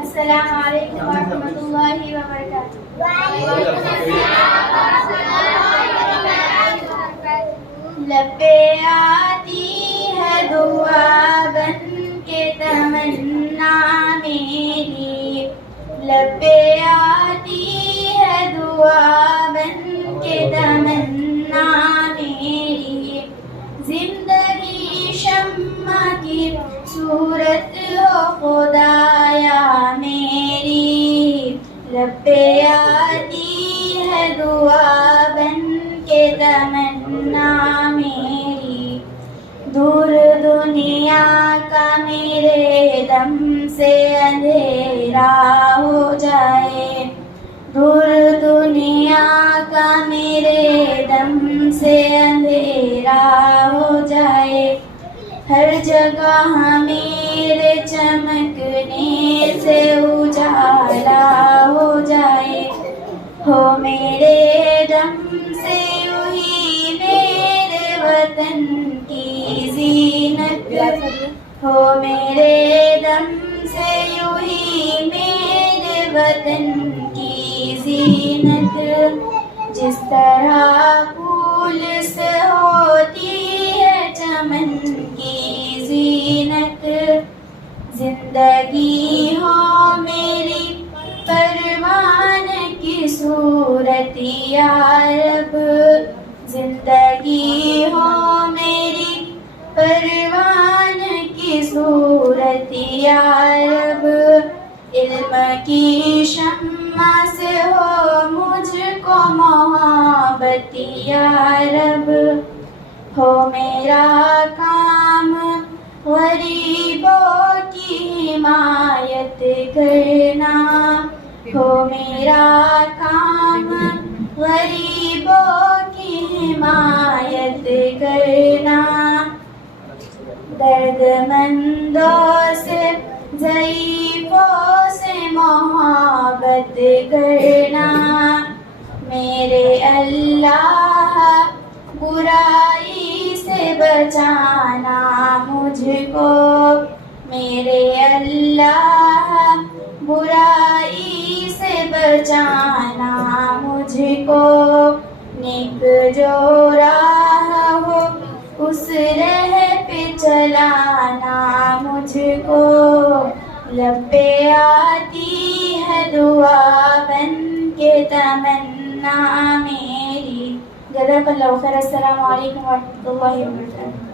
السلام علیکم ورحمۃ اللہ وبرکاتہ. لب پہ آتی ہے دعا بن کے تمنا میری، لب پہ آتی ہے دعا بن کے تمنا میری، زندگی شمع کی صورت ہو خدایا میری، لب پہ آتی ہے دعا بن کے تمنا میری. دور دنیا کا میرے دم سے اندھیرا ہو جائے، دور دنیا کا میرے دم سے اندھیرا ہو جائے، ہر جگہ میرے چمکنے سے اجالا ہو جائے، ہو میرے دم سے یوں میرے وطن کی زینت، ہو میرے دم سے یوں ہی میرے وطن کی زینت. جس طرح پھول سے ہوتی ہے چمن کی زینت، زندگی ہو میری پروان کی صورت یا رب، زندگی ہو میری پروان کی صورت یا رب، علم کی شمع سے ہو مجھ کو محبت یا رب، ہو میرا کام غریبوں کی حمایت کرنا، ہو میرا کام غریبوں کی حمایت کرنا، درد مندوں سے ضعیفوں سے محبت کرنا، میرے اللہ برائی سے بچانا مجھ کو، میرے اللہ برائی سے بچانا مجھ کو، نیک جو راہ ہو اس راہ پہ چلانا مجھ کو، لب پہ آتی ہے دعا بن کے تمنا میری. جزاک اللہ خیر. السلام علیکم ورحمۃ اللہ وبرکاتہ.